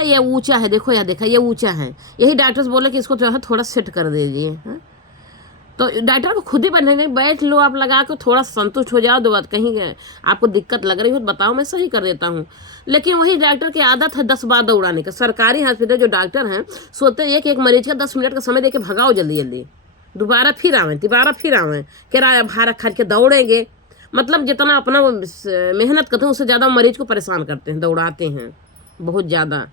ये ऊंचा है, देखो यहाँ देखा, ये ऊंचा है। यही डॉक्टर्स बोले कि इसको जो है थोड़ा सेट कर दीजिए। हाँ? तो डॉक्टर को खुद ही बैठने, बैठ लो आप, लगा के थोड़ा संतुष्ट हो जाओ। दो बात कहीं आपको दिक्कत लग रही हो तो बताओ, मैं सही कर देता हूँ। लेकिन वही डॉक्टर की आदत है 10 बार दौड़ाने का। सरकारी हॉस्पिटल जो डॉक्टर हैं सोते एक एक मरीज का 10 मिनट का समय दे के भगाओ जल्दी जल्दी, दोबारा फिर आवें, दोबारा फिर आवें, किराया भाड़ा खर्च के दौड़ेंगे। मतलब जितना अपना मेहनत करते हैं उससे ज़्यादा मरीज को परेशान करते हैं, दौड़ाते हैं बहुत ज़्यादा।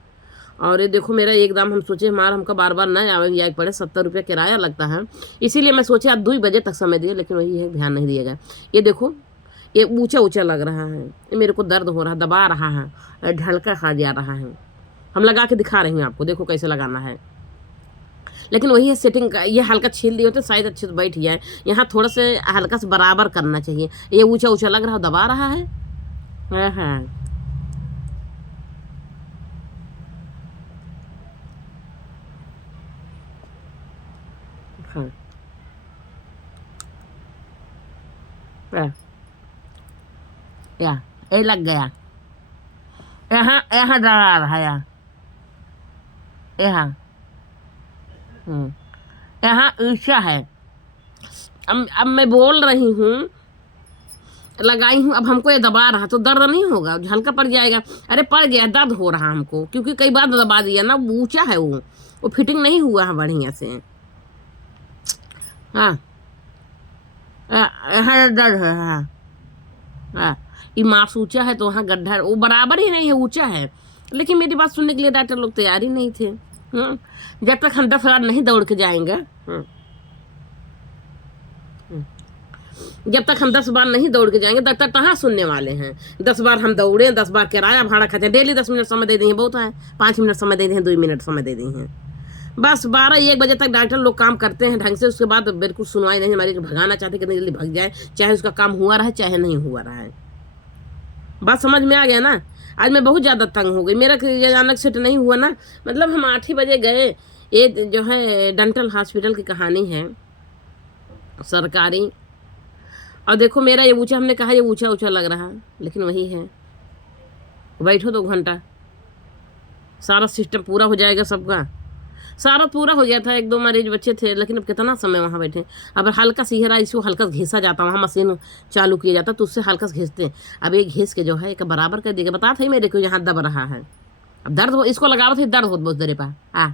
और ये देखो मेरा एकदम, हम सोचे हमारा हमका बार बार ना आवे जाए पड़े, 70 रुपया किराया लगता है। इसीलिए मैं सोचे आप 2 बजे तक समय दिए, लेकिन वही है ध्यान नहीं दिया गया। ये देखो ये ऊंचा ऊंचा लग रहा है, ये मेरे को दर्द हो रहा है, दबा रहा है, ढलका खा जा रहा है। हम लगा के दिखा रहे हैं आपको, देखो कैसे लगाना है। लेकिन वही है सेटिंग का, ये हल्का छील दिए होते शायद अच्छे से बैठ जाए। यहाँ थोड़ा से हल्का से बराबर करना चाहिए। ये ऊंचा ऊंचा लग रहा है, दबा रहा है। हाँ हाँ हाँ, या ये लग गया। यहाँ यहाँ दबा रहा है, यहाँ हम्म, यहाँ ऊंचा है। अब मैं बोल रही हूँ, लगाई हूँ, अब हमको ये दबा रहा तो दर्द नहीं होगा, हल्का पड़ जाएगा। अरे पड़ गया, दर्द हो रहा हमको, क्योंकि कई बार दबा दिया ना, ऊंचा है वो फिटिंग नहीं हुआ है बढ़िया से। हाँ यहाँ दर्द है। हाँ हाँ, ये मांस ऊंचा है तो वहाँ गड्ढा, वो बराबर ही नहीं है, ऊंचा है। लेकिन मेरी बात सुनने के लिए डॉक्टर लोग तैयार ही नहीं थे। जब तक हम 10 बार नहीं दौड़ के जाएंगे, जब तक हम 10 बार नहीं दौड़ के जाएंगे तब तक कहाँ सुनने वाले हैं। 10 बार हम दौड़े, 10 बार किराया भाड़ा खर्चे, डेली 10 मिनट समय दे दी है बहुत है, 5 मिनट समय दे दी है, 2 मिनट समय दे दी हैं, बस 12-1 बजे तक डॉक्टर लोग काम करते हैं ढंग से। उसके बाद बिल्कुल सुनवाई नहीं, हमारी भगाना चाहते कितनी जल्दी भग जाए, चाहे उसका काम हुआ रहा चाहे नहीं हुआ रहा है। बात समझ में आ गया ना। आज मैं बहुत ज़्यादा तंग हो गई, मेरा अचानक सेट नहीं हुआ ना। मतलब हम 8 ही बजे गए। ये जो है डेंटल हॉस्पिटल की कहानी है सरकारी। और देखो मेरा ये ऊंचा, हमने कहा ये ऊंचा ऊंचा लग रहा, लेकिन वही है। बैठो 2 घंटा, सारा सिस्टम पूरा हो जाएगा सबका। सारा पूरा हो गया था, 1-2 मरीज बच्चे थे, लेकिन अब कितना समय वहाँ बैठे। अब हल्का सिहरा इसको हल्का घिसा जाता, वहाँ मशीन चालू किया जाता तो उससे हल्का घिसते। अब ये घिस के जो है एक बराबर कर देगा। बता था मेरे को यहाँ दब रहा है, अब दर्द हो, इसको लगाओ थे दर्द हो बहुत देर पा। आ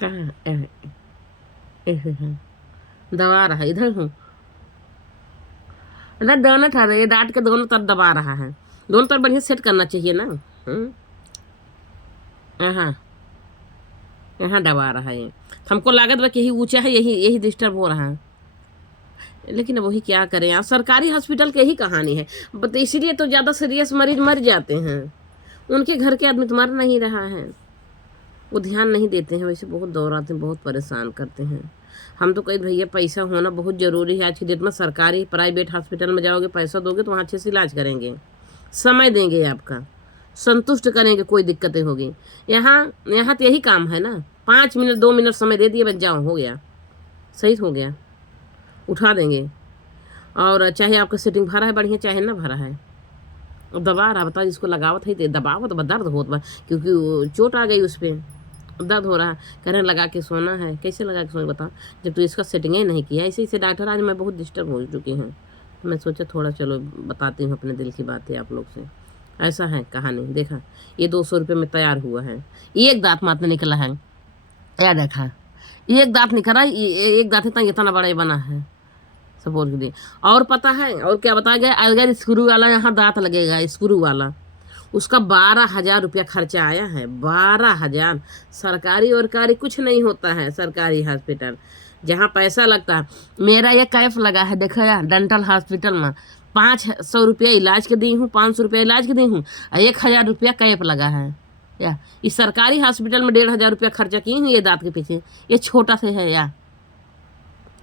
कहाँ दबा रहा है, इधर हूँ ना, दोनों था ये डांट के दोनों तरफ दबा रहा है, दोनों तरफ बढ़िया सेट करना चाहिए ना। यहाँ यहाँ दबा रहा है ये, हमको लागत बा कि यही ऊंचा है, यही यही डिस्टर्ब हो रहा है। लेकिन अब वही क्या करें यार, सरकारी हॉस्पिटल की यही कहानी है। बट इसीलिए तो ज़्यादा सीरियस मरीज मर जाते हैं, उनके घर के आदमी तो मर नहीं रहा है, वो ध्यान नहीं देते हैं। वैसे बहुत दौड़ाते हैं, बहुत परेशान करते हैं। हम तो कहीं भैया पैसा होना बहुत ज़रूरी है आज की डेट में। सरकारी प्राइवेट हॉस्पिटल में जाओगे, पैसा दोगे तो वहाँ अच्छे से इलाज करेंगे, समय देंगे आपका, संतुष्ट करेंगे, कोई दिक्कतें होगी। यहाँ यहाँ तो यही काम है ना, 5 मिनट 2 मिनट समय दे दिए, बस जाओ, हो गया, सही हो गया, उठा देंगे। और चाहे आपका सेटिंग भरा है बढ़िया, चाहे ना भरा है, अब दबा रहा, बता इसको लगावत है तो दबावत बा, दर्द होत बा, क्योंकि चोट आ गई उस पर, दर्द हो रहा। कह रहे लगा के सोना है, कैसे लगा के सोना बता, जब तू इसका सेटिंग ही नहीं किया। इसी से डॉक्टर आज मैं बहुत डिस्टर्ब हो चुकी हैं, तो मैं सोचा थोड़ा चलो बताती हूँ अपने दिल की बातें आप लोग से। ऐसा है कहानी। देखा ये 200 रुपये में तैयार हुआ है, एक दांत मात्र निकला है, या देखा एक दांत निकला, एक दांत इतना बड़ा बना है सपोर्ट के लिए। और पता है और क्या बताया गया, अगर स्क्रू वाला यहाँ दांत लगेगा, स्क्रू वाला, उसका 12,000 रुपया खर्चा आया है, 12,000। सरकारी और कारी कुछ नहीं होता है, सरकारी हॉस्पिटल जहाँ पैसा लगता है। मेरा ये कैफ लगा है, देखो यार, डेंटल हॉस्पिटल में 500 रुपया इलाज के दी हूँ, 500 रुपया इलाज के दी हूँ, 1,000 रुपया कैफ लगा है। या इस सरकारी हॉस्पिटल में 1,500 रुपया खर्चा किए हैं ये दांत के पीछे, ये छोटा से है या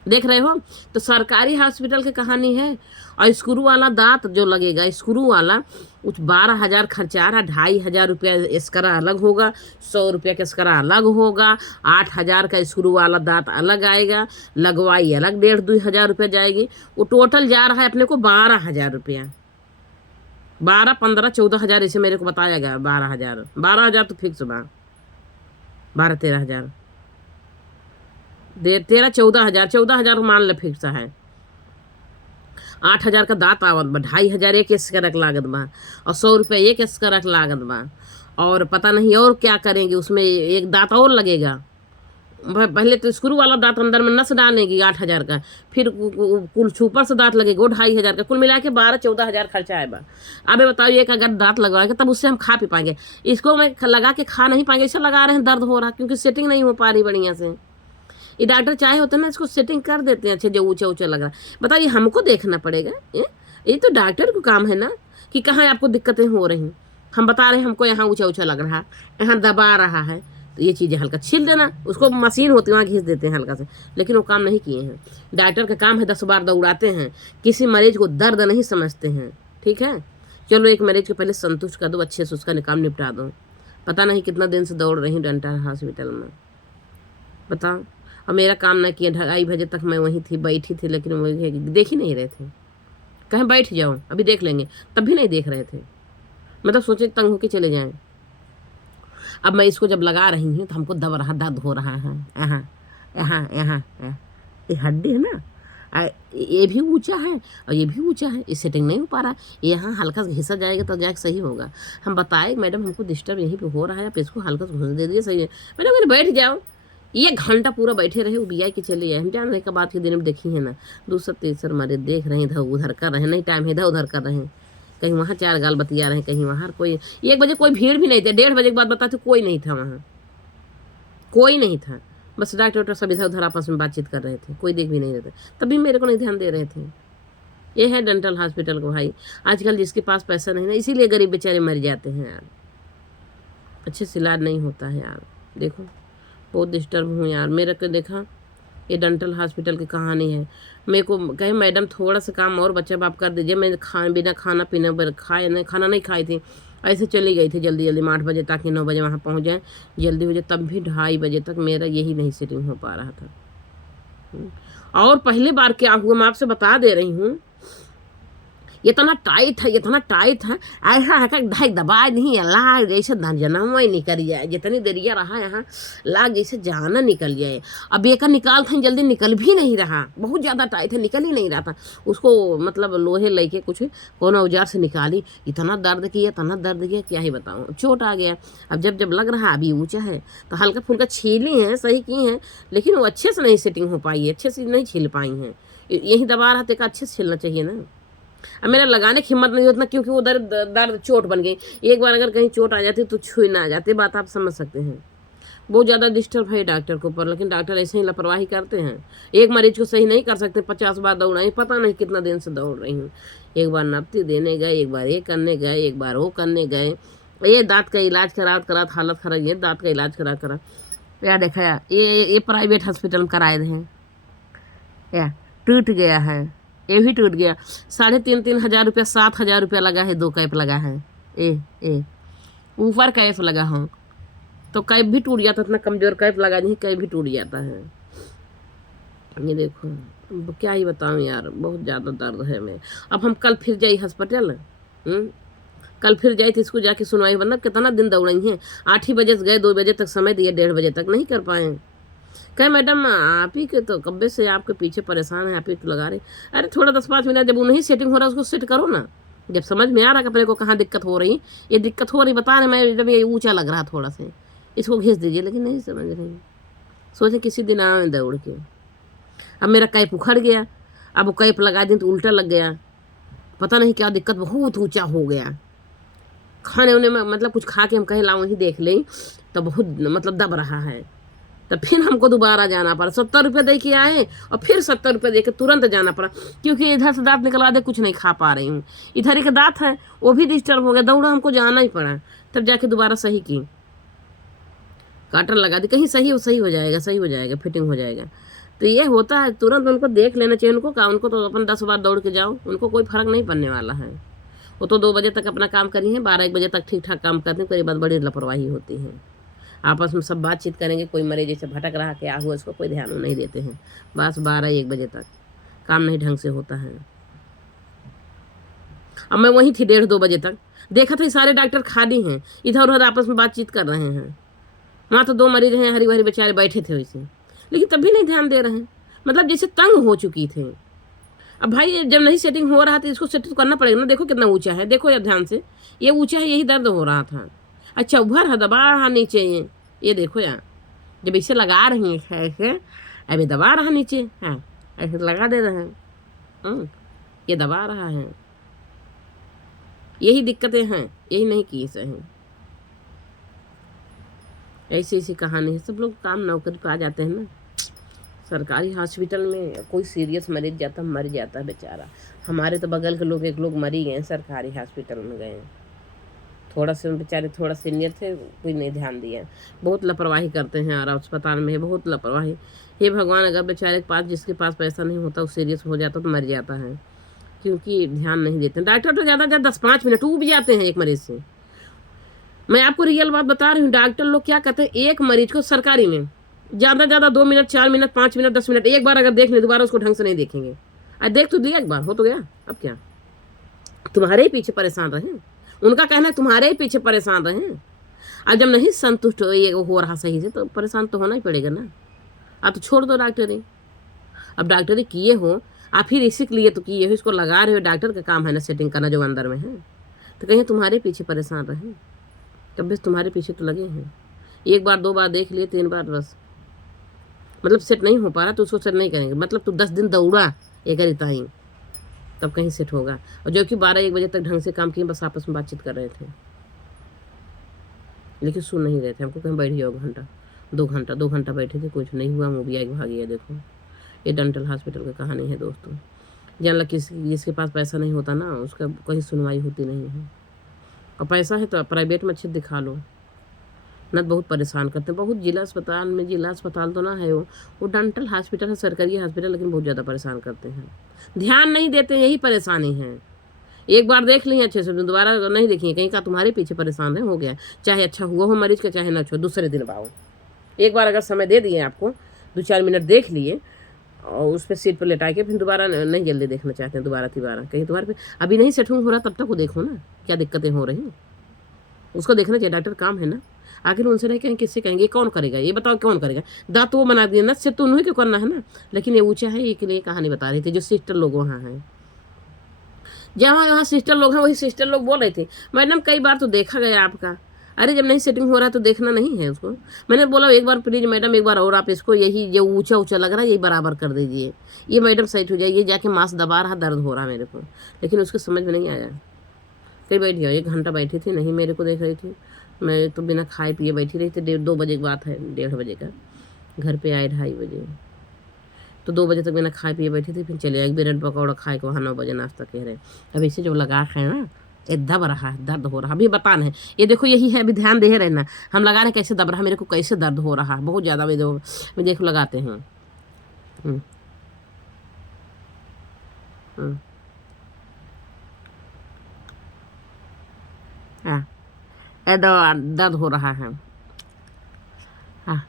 देख रहे हो। तो सरकारी हॉस्पिटल की कहानी है। और स्क्रू वाला दांत जो लगेगा, स्क्रू वाला, उस 12,000 खर्चा आ रहा, 2,500 रुपया इसकरा अलग होगा, 100 रुपया का इसकरा अलग होगा, 8,000 का स्क्रू वाला दांत अलग आएगा, लगवाई अलग 1,500-2,000 रुपया जाएगी। वो टोटल जा रहा है अपने को 12,000 रुपया। 12, 15, 14 हज़ार ऐसे मेरे को बताया गया। 12 हज़ार, 12 हज़ार तो फिक्स बा। 12, 13 हज़ार, 13, 14 हज़ार, 14 हज़ार मान ले फिक्स है। 8 हज़ार का दांत आवत बा, 2,500 एक स्करक लागत बा, और 100 रुपये एक स्करक लागत बा। और पता नहीं और क्या करेंगे, उसमें एक दांत और लगेगा। पहले तो स्क्रू वाला दांत अंदर में नस डालेंगी 8 हज़ार का, फिर कुल छूपर से दांत लगेगा वो 2,500 का, कुल मिला के 12, 14 हज़ार खर्चा है बा। अब बताइए कि अगर दांत लगवाएंगे तब उससे हम खा पी पाएंगे, इसको मैं लगा के खा नहीं पाएंगे, इसे लगा रहे हैं दर्द हो रहा क्योंकि सेटिंग नहीं हो पा रही बढ़िया से। ये डॉक्टर चाहे होते ना इसको सेटिंग कर देते हैं अच्छे, जो ऊंचा ऊंचा लग रहा है। बताइए हमको देखना पड़ेगा, ये तो डॉक्टर का काम है ना कि कहाँ आपको दिक्कतें हो रही। हम बता रहे हैं हमको यहाँ ऊंचा ऊंचा लग रहा है, यहाँ दबा रहा है, तो ये चीज़ें हल्का छील देना, उसको मशीन होती है वहाँ घिस देते हैं हल्का से, लेकिन वो काम नहीं किए हैं। डॉक्टर का काम है 10 बार दौड़ाते हैं, किसी मरीज को दर्द नहीं समझते हैं। ठीक है, चलो एक मरीज को पहले संतुष्ट कर दो, अच्छे से उसका काम निपटा दो। पता नहीं कितना दिन से दौड़ रही डेंटल हॉस्पिटल में, बताओ। और मेरा काम ना किया, 2:30 बजे तक मैं वहीं थी, बैठी थी, लेकिन वो देख ही नहीं रहे थे। कहें बैठ जाओ अभी देख लेंगे, तब भी नहीं देख रहे थे। मतलब सोचे तंग होके चले जाएं। अब मैं इसको जब लगा रही हूँ तो हमको दब रहा, दर्द हो रहा है यहाँ यहाँ यहाँ, ये हड्डी है ना, ये भी ऊंचा है और ये भी ऊंचा है, ये सेटिंग नहीं हो पा रहा। यहाँ हल्का सा घिसा जाएगा तो जाके सही होगा। हम बताए मैडम हमको डिस्टर्ब यहीं पे हो रहा है, आप इसको हल्का सा घुस दे दिए, सही है। मैडम मेरे बैठ जाओ, 1 घंटा पूरा बैठे रहे, वो बिया के चले जाए। हम जान रहे का बात के दिन में देखी है ना, दूसरा तीसरा मरे देख रहे, इधर उधर कर रहे, नहीं टाइम है इधर उधर कर रहे, कहीं वहाँ 4 गाल बतिया रहे, कहीं वहाँ। कोई 1 बजे कोई भीड़ भी नहीं थी, 1:30 बजे के बाद बताते कोई नहीं था वहाँ, कोई नहीं था, बस डॉक्टर सब इधर उधर आपस में बातचीत कर रहे थे, कोई देख भी नहीं रहे थे, तभी मेरे को नहीं ध्यान दे रहे थे। ये है डेंटल हॉस्पिटल को भाई, आजकल जिसके पास पैसा नहीं ना, इसीलिए गरीब बेचारे मर जाते हैं यार, अच्छे से इलाज नहीं होता है यार। देखो बहुत डिस्टर्ब हूँ यार, मेरे को देखा ये डेंटल हॉस्पिटल की कहानी है। मेरे को कहे मैडम थोड़ा सा काम और बच्चा बाप कर दीजिए, मैं बिना खाना पीना खाए नहीं, खाना नहीं खाई थी, ऐसे चली गई थी जल्दी जल्दी 8 बजे ताकि 9 बजे वहाँ पहुँच जाए, जल्दी हो जाए। तब भी 2:30 बजे तक मेरा यही नहीं सेटिंग हो पा रहा था। और पहले बार क्या हुआ मैं आपसे बता दे रही हूँ, इतना टाइट है, इतना टाइट है, ऐसा है कि ढाई दबाए नहीं, लाग जैसे जन्म ही निकल जाए, जितनी देरिया रहा यहाँ लाग जैसे जाना निकल जाए। अब एक निकाल था जल्दी निकल भी नहीं रहा, बहुत ज़्यादा टाइट है, निकल ही नहीं रहा था। उसको मतलब लोहे लेके कुछ कौन औजार से निकाली, इतना दर्द किया, इतना दर्द किया, क्या ही बताऊँ, चोट आ गया। अब जब जब लग रहा अभी ऊँचा है तो हल्का फुल्का छीली हैं, सही की हैं, लेकिन वो अच्छे से नहीं सेटिंग हो पाई है, अच्छे से नहीं छील पाई हैं। यही दबा रहा था, अच्छे से छीलना चाहिए ना। अब मेरा लगाने की हिम्मत नहीं होती, क्योंकि वो दर्द चोट बन गई। एक बार अगर कहीं चोट आ जाती तो छुई ना आ जाती, बात आप समझ सकते हैं। बहुत ज़्यादा डिस्टर्ब है डॉक्टर के ऊपर, लेकिन डॉक्टर ऐसे ही लापरवाही करते हैं। एक मरीज को सही नहीं कर सकते, 50 बार दौड़ाई, पता नहीं कितना दिन से दौड़ रही हूँ। एक बार नब्ती देने गए, एक बार ये करने गए, एक बार वो करने गए, ये दांत का इलाज करा हालत खराब, ये दांत का इलाज करा या देखा ये प्राइवेट हॉस्पिटल में कराए थे, या टूट गया है, ये भी टूट गया। 3,500 हज़ार रुपया, 7,000 रुपया लगा है, 2 कैप लगा है, ए ऊपर कैप लगा हो तो कैप भी टूट जाता, इतना कमजोर कैप लगा नहीं, कैप भी टूट जाता है। ये देखो क्या ही बताऊँ यार, बहुत ज़्यादा दर्द है मैं। अब हम कल फिर जाई हॉस्पिटल, कल फिर जाए तो इसको जाके सुनवाई, मतलब कितना दिन दौड़ेंगे हैं। 8 ही बजे से गए, 2 बजे तक समय दिया, 1:30 बजे तक नहीं कर पाए। कहे मैडम आप ही के तो कब्बे से आपके पीछे परेशान है, आप ही तो लगा रहे। अरे थोड़ा 10-5 मिनट, जब वो नहीं सेटिंग हो रहा उसको सेट करो ना, जब समझ में आ रहा कि अपने को कहाँ दिक्कत हो रही, ये दिक्कत हो रही बता रहे, मैं जब ये ऊँचा लग रहा थोड़ा से, इसको घिस दीजिए, लेकिन नहीं समझ रही। सोचे किसी दिन आए दौड़ के। अब मेरा कैप उखड़ गया, अब वो कैप लगा दी तो उल्टा लग गया, पता नहीं क्या दिक्कत, बहुत ऊँचा हो गया। खाने उन्हें में मतलब कुछ खा के हम कहे लाओ ही देख लें तो बहुत मतलब दब रहा है, तो फिर हमको दोबारा जाना पड़ा, 70 रुपये दे के आए और फिर 70 रुपये दे के तुरंत जाना पड़ा, क्योंकि इधर से दांत निकलवा दे, कुछ नहीं खा पा रही हूँ। इधर एक दांत है वो भी डिस्टर्ब हो गया, दौड़ा हमको जाना ही पड़ा, तब जाके दोबारा सही की, काटर लगा दी, कहीं सही हो जाएगा, फिटिंग हो जाएगा। तो ये होता है, तुरंत उनको देख लेना चाहिए। उनको तो अपन 10 बार दौड़ के जाओ, उनको कोई फर्क नहीं पड़ने वाला है। वो तो 2 बजे तक अपना काम करी है, 12-1 बजे तक ठीक ठाक काम करते हैं, कोई बात बड़ी लापरवाही होती है। आपस में सब बातचीत करेंगे, कोई मरीज जैसे भटक रहा क्या हुआ, इसको कोई ध्यान नहीं देते हैं। बस 12-1 बजे तक काम नहीं ढंग से होता है। अब मैं वहीं थी 1:30-2 बजे तक, देखा था सारे डॉक्टर खाली हैं, इधर उधर आपस में बातचीत कर रहे हैं। वहाँ तो 2 मरीज हैं, हरी भरी बेचारे बैठे थे वैसे, लेकिन तब भी नहीं ध्यान दे रहे हैं, मतलब जैसे तंग हो चुकी थे। अब भाई जब नहीं सेटिंग हो रहा था इसको सेट तो करना पड़ेगा ना। देखो कितना ऊंचा है, देखो या ध्यान से, ये ऊंचा है, यही दर्द हो रहा था। अच्छा उभर है, दबा रहा नीचे, ये देखो यार, जब इसे लगा रही है ऐसे, अभी दबा रहा नीचे, हाँ ऐसे लगा दे रहे हैं, ये दबा रहा है। यही दिक्कतें हैं, यही नहीं की सही। ऐसी ऐसी कहानी है। सब लोग काम नौकरी पर आ जाते हैं ना। सरकारी हॉस्पिटल में कोई सीरियस मरीज जाता मर जाता है बेचारा। हमारे तो बगल के लोग एक लोग मरी गए, सरकारी हॉस्पिटल में गए, थोड़ा से बेचारे थोड़ा सीनियर थे, कोई नहीं ध्यान दिया। बहुत लापरवाही करते हैं और अस्पताल में बहुत लापरवाही। हे भगवान, अगर बेचारे के पास, जिसके पास पैसा नहीं होता वो सीरियस हो जाता तो मर जाता है, क्योंकि ध्यान नहीं देते। डॉक्टर तो ज़्यादा 10-5 मिनट ऊब जाते हैं एक मरीज से। मैं आपको रियल बात बता रही हूँ। डॉक्टर लोग क्या कहते हैं, एक मरीज को सरकारी में ज़्यादा 2 मिनट, 4 मिनट, 5 मिनट, 10 मिनट, एक बार अगर देख ले दोबारा उसको ढंग से नहीं देखेंगे। आज देख तो दिया एक बार, हो तो गया, अब क्या तुम्हारे ही पीछे परेशान रहे। उनका कहना है तुम्हारे ही पीछे परेशान रहे। अब जब नहीं संतुष्ट ये हो रहा सही से तो परेशान तो होना ही पड़ेगा ना। आप तो छोड़ दो डॉक्टरी। अब डॉक्टरी किए हो आप, फिर इसी के लिए तो किए हो, इसको लगा रहे हो, डॉक्टर का काम है ना सेटिंग करना जो अंदर में है। तो कहीं तुम्हारे पीछे परेशान रहे, तब भी तुम्हारे पीछे तो लगे हैं। एक बार 2 बार देख लिए, 3 बार बस, मतलब सेट नहीं हो पा रहा तो उसको सेट नहीं करेंगे। मतलब तू 10 दिन दौड़ा एक ही तब कहीं सेट होगा। और जो कि 12-1 बजे तक ढंग से काम किए, बस आपस में बातचीत कर रहे थे, लेकिन सुन नहीं रहे थे। हमको कहीं बैठ जाओ घंटा 2 घंटा बैठे थे, कुछ नहीं हुआ, मूवी आई भागी है। देखो ये डेंटल हॉस्पिटल की कहानी है दोस्तों। जान लग जिसके पास पैसा नहीं होता ना, उसका कहीं सुनवाई होती नहीं है। और पैसा है तो प्राइवेट में अच्छे दिखा लो न, बहुत परेशान करते हैं। बहुत जिला अस्पताल तो ना है वो डेंटल हॉस्पिटल है, सरकारी हॉस्पिटल, लेकिन बहुत ज़्यादा परेशान करते हैं, ध्यान नहीं देते, यही परेशानी है। एक बार देख ली अच्छे से, दोबारा नहीं देखिए, कहीं का तुम्हारे पीछे परेशान है, हो गया, चाहे अच्छा हुआ हो मरीज का, चाहे ना अच्छा, दूसरे दिन आओ। एक बार अगर समय दे दिए आपको, 2-4 मिनट देख लिए और उस पर सीट पर लेटा के फिर दोबारा नहीं जल्दी देखना चाहते हैं, दोबारा कहीं दोबारा पे अभी नहीं सेट हो रहा, तब तक वो देखो ना क्या दिक्कतें हो रही, उसको देखना चाहिए। डॉक्टर काम है ना, आखिर उनसे नहीं कहेंगे, किससे कहेंगे, ये कौन करेगा, ये बताओ कौन करेगा। दांत वो बना दिए ना, सिर्फ तो उन्हीं को करना है ना। लेकिन ये ऊँचा है, एक लिए कहानी बता रही थी, जो सिस्टर लोग वहाँ हैं, जहाँ सिस्टर लोग हैं, वही सिस्टर लोग बोल रहे थे, मैडम कई बार तो देखा गया आपका, अरे जब नहीं सेटिंग हो रहा तो देखना नहीं है उसको। मैंने बोला एक बार प्लीज मैडम, एक बार और आप इसको यही जो ऊंचा लग रहा है यही बराबर कर दीजिए, ये मैडम सेट हो जाइए। जाके मांस दबा रहा, दर्द हो रहा मेरे को, लेकिन उसको समझ में नहीं आया। कहीं बैठ गया, 1 घंटा बैठी थी, नहीं मेरे को देख रही थी। मैं तो बिना खाए पिए बैठी रही थी। 2 बजे की बात है, 1:30 बजे का, घर पे आए 2:30 बजे, तो 2 बजे तक बिना खाए पिए बैठी थी। फिर चले आए, ब्रेड पकौड़ा खाए को, वहाँ 9 बजे नाश्ता कह रहे। अब इसे जो लगा है ना, ये दब रहा है, दर्द हो रहा, अभी बताना है। ये देखो यही है, अभी ध्यान दे रहना, हम लगा रहे कैसे दब रहा, मेरे को कैसे दर्द हो रहा बहुत ज़्यादा। मैं देखो लगाते हैं, हाँ दर्द हो रहा है। हाँ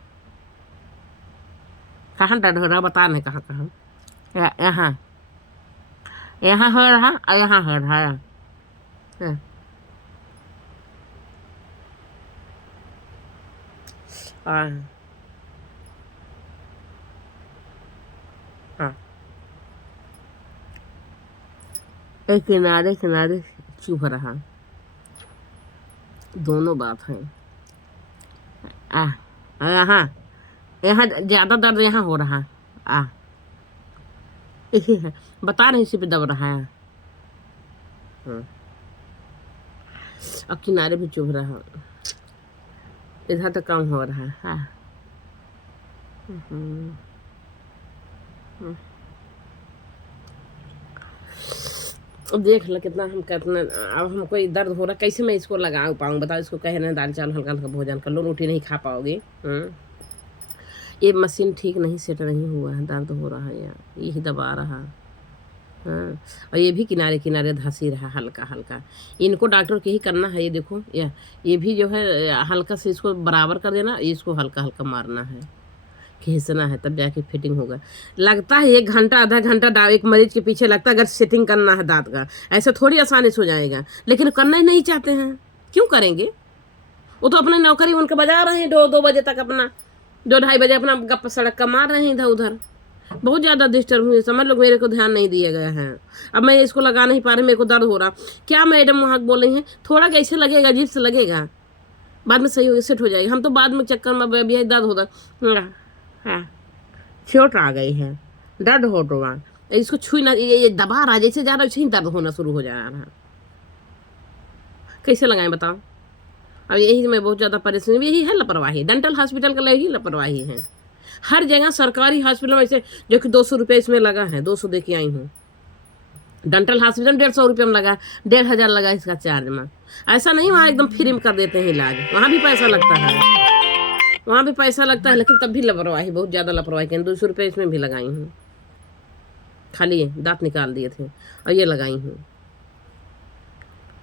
कहाँ दर्द हो रहा बताना है, कहाँ कहाँ, यहाँ यहाँ हो रहा और यहाँ हो रहा है। हाँ हाँ, एक किनारे चुभ रहा, दोनों बात है। यहाँ यहाँ ज़्यादा दर्द यहाँ हो रहा, इसी है बता रहे, इसी पे दब रहा है। और किनारे भी चुभ रहा, इधर तो कम हो रहा है। हाँ देख लो कितना हम कितना, अब हमको दर्द हो रहा, कैसे मैं इसको लगा पाऊँ बताओ। इसको कह रहे हैं दाल चावल हल्का हल्का भोजन कर लो, रोटी नहीं खा पाओगे। ये मशीन ठीक नहीं सेट नहीं हुआ है, दर्द हो रहा है यार, यही दबा रहा। हाँ और ये भी किनारे धंसी रहा हल्का हल्का। इनको डॉक्टर के ही करना है। ये देखो ये भी जो है हल्का से इसको बराबर कर देना, इसको हल्का हल्का मारना है। खींचना है तब जाके फिटिंग होगा। लगता है 1 घंटा आधा घंटा एक मरीज के पीछे लगता है अगर सेटिंग करना है दांत का। ऐसे थोड़ी आसानी से हो जाएगा, लेकिन करना ही नहीं चाहते हैं। क्यों करेंगे? वो तो अपनी नौकरी उनके बजा रहे हैं 2 बजे तक, अपना 2-2:30 बजे अपना गप सड़क का मार रहे हैं इधर उधर। बहुत ज़्यादा डिस्टर्ब हुई, समझ लो मेरे को ध्यान नहीं दिया गया है। अब मैं इसको लगा नहीं पा रही, मेरे को दर्द हो रहा। क्या मैडम वहाँ बोल रही हैं थोड़ा कैसे लगेगा, अजीब से लगेगा, बाद में सही हो सेट हो जाएगा। हम तो बाद में चक्कर में भी दर्द होता, हाँ चोट आ गई है, दर्द हो रहा, इसको छुई ना, ये दबा रहा जैसे जा रहा है वैसे ही दर्द होना शुरू हो जा रहा। कैसे लगाएं बताओ? अब यही मैं बहुत ज़्यादा परेशान, यही है लापरवाही। डेंटल हॉस्पिटल का यही लापरवाही है। हर जगह सरकारी हॉस्पिटल में ऐसे, जो कि 200 रुपये इसमें लगा है, 200 दे के आई हूँ। डेंटल हॉस्पिटल में 150 रुपये में लगा, 1500 लगा इसका चार्ज में। ऐसा नहीं वहाँ एकदम फ्री में कर देते हैं इलाज, वहाँ भी पैसा लगता है, वहाँ भी पैसा लगता है, लेकिन तब भी लापरवाही, बहुत ज़्यादा लापरवाही करें। 200 रुपये इसमें भी लगाई हूँ, खाली दांत निकाल दिए थे और ये लगाई हूँ।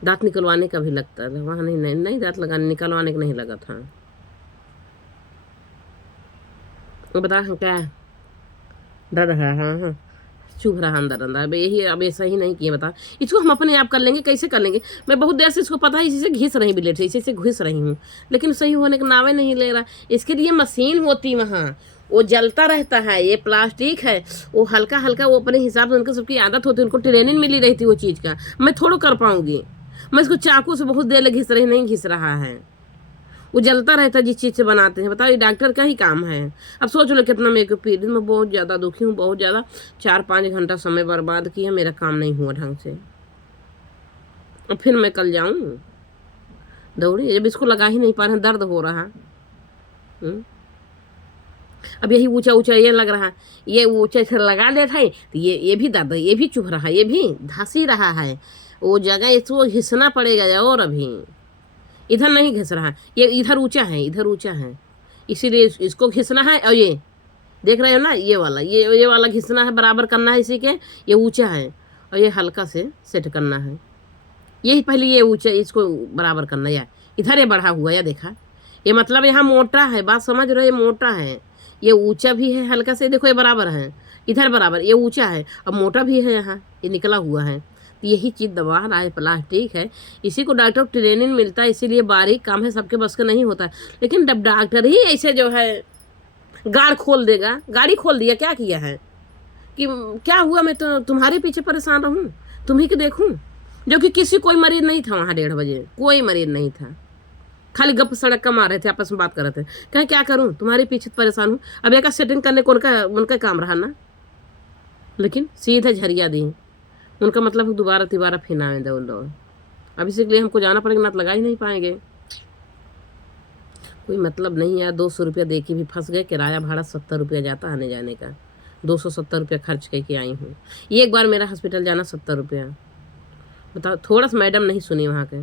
दांत निकलवाने का भी लगता है वहाँ, नहीं दांत लगाने निकलवाने का नहीं लगा था। बता क्या डर रहा है? हाँ चुभ रहा अंदर अंदर। अब यही, अब ऐसा ही नहीं किया बता, इसको हम अपने आप कर लेंगे, कैसे कर लेंगे? मैं बहुत देर से इसको पता है इसी से घिस रही, ब्लेड से इसी से घिस रही हूँ, लेकिन सही होने का नावे नहीं ले रहा। इसके लिए मशीन होती वहाँ, वो जलता रहता है, ये प्लास्टिक है, वो हल्का हल्का, वो अपने हिसाब से, उनकी सबकी आदत होती है, उनको ट्रेनिंग मिली रहती वो चीज़ का। मैं थोड़ा कर पाऊँगी, मैं इसको चाकू से बहुत देर घिस रही, नहीं घिस रहा है, वो जलता रहता है जिस चीज़ से बनाते हैं। बताओ ये डॉक्टर का ही काम है। अब सोच लो कितना मेरे को पीड़ित, मैं बहुत ज़्यादा दुखी हूँ, बहुत ज़्यादा। 4-5 घंटा समय बर्बाद किया, मेरा काम नहीं हुआ ढंग से। अब फिर मैं कल जाऊँ दौड़ी, जब इसको लगा ही नहीं पा रहे, दर्द हो रहा। अब यही ऊंचा ऊंचा ये लग रहा, ये ऊंचा से लगा लेता है तो ये भी दर्द, ये भी चुभ रहा, ये भी धंसी रहा है। वो जगह इसको घिसना पड़ेगा, और अभी इधर नहीं घिस रहा, ये इधर ऊंचा है, इधर ऊंचा है, इसीलिए इसको घिसना है। और ये देख रहे हो ना, ये वाला, ये वाला घिसना है, बराबर करना है इसी के, ये ऊंचा है और ये हल्का से सेट करना है। यही पहले ये ऊंचा, इसको बराबर करना है। इधर ये बढ़ा हुआ, या देखा, ये मतलब यहाँ मोटा है, बात समझ रहे हो, ये मोटा है, ये ऊंचा भी है हल्का से, देखो ये बराबर है, इधर बराबर, ये ऊंचा है और मोटा भी है, यहाँ ये निकला हुआ है। तो यही चीज़ दबा रहा है, प्लास्टिक है, इसी को डॉक्टर को ट्रेनिंग मिलता है, इसीलिए बारीक काम है, सबके बस का नहीं होता। लेकिन जब डॉक्टर ही ऐसे जो है गाड़ खोल देगा, गाड़ी खोल दिया, क्या किया है कि क्या हुआ, मैं तो तुम्हारे पीछे परेशान रहूँ, तुम्ही को देखूँ, जो कि किसी कोई मरीज नहीं था वहाँ 1:30 बजे, कोई मरीज नहीं था, खाली गप सड़क का मार रहे थे, आपस में बात कर रहे थे। कहें क्या करूँ, तुम्हारे पीछे परेशान हूँ। अब एक सेटिंग करने को उनका काम रहा ना, लेकिन सीधे झरिया दी, उनका मतलब दोबारा तिबारा फिर आए दौड़। अब इसीलिए हमको जाना पड़ेगा, ना तो लगा ही नहीं पाएंगे, कोई मतलब नहीं है। 200 रुपया दे के भी फंस गए, किराया भाड़ा 70 रुपया जाता आने जाने का, 270 रुपया खर्च करके आई हूँ। एक बार मेरा हॉस्पिटल जाना 70 रुपया, बताओ। थोड़ा सा मैडम नहीं सुनी वहाँ के,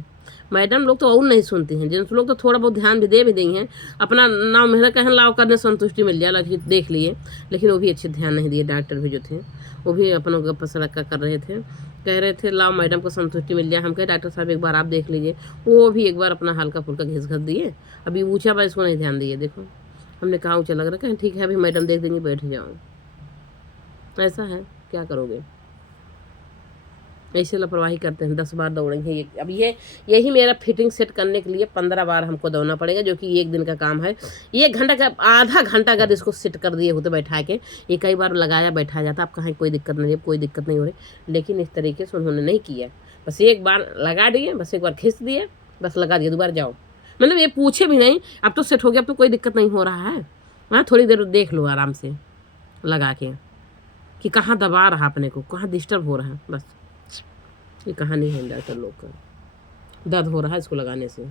मैडम लोग तो और नहीं सुनती हैं, जेंट्स लोग तो थोड़ा बहुत ध्यान भी दे दी हैं, अपना नाम मेहनत कहन लाओ करने संतुष्टि मिल जाए, देख लिए, लेकिन वो भी अच्छे ध्यान नहीं दिए। डॉक्टर भी जो थे वो भी अपना गप सड़का कर रहे थे, कह रहे थे लाओ मैडम को संतुष्टि मिल जाए। हम कहे डॉक्टर साहब एक बार आप देख लीजिए, वो भी एक बार अपना हल्का फुल्का घिस दिए, अभी ऊँचा बा इसको नहीं ध्यान दिए। देखो हमने कहा ऊँचा लग रहा, कहें ठीक है अभी मैडम देख देंगे, बैठ जाओ। ऐसा है, क्या करोगे, ऐसे लापरवाही करते हैं। 10 बार दौड़ेंगे। अब यही मेरा फिटिंग सेट करने के लिए 15 बार हमको दौड़ना पड़ेगा, जो कि 1 दिन का काम है। 1 घंटा का, आधा घंटा अगर इसको सेट कर दिए होते बैठा के, ये कई बार लगाया बैठा जाता। अब कहीं कोई दिक्कत नहीं है, कोई दिक्कत नहीं हो रही, लेकिन इस तरीके से उन्होंने नहीं किया। बस एक बार लगा दिए, बस एक बार खींच दिए, बस लगा दिए, दोबारा जाओ, मतलब ये पूछे भी नहीं, अब तो सेट हो गया, अब तो कोई दिक्कत नहीं हो रहा है। हाँ थोड़ी देर देख लो आराम से लगा के कि कहाँ दबा रहा अपने को, कहाँ डिस्टर्ब हो रहा है। बस ये कहानी है डॉक्टर लोग का, दर्द हो रहा है इसको लगाने से।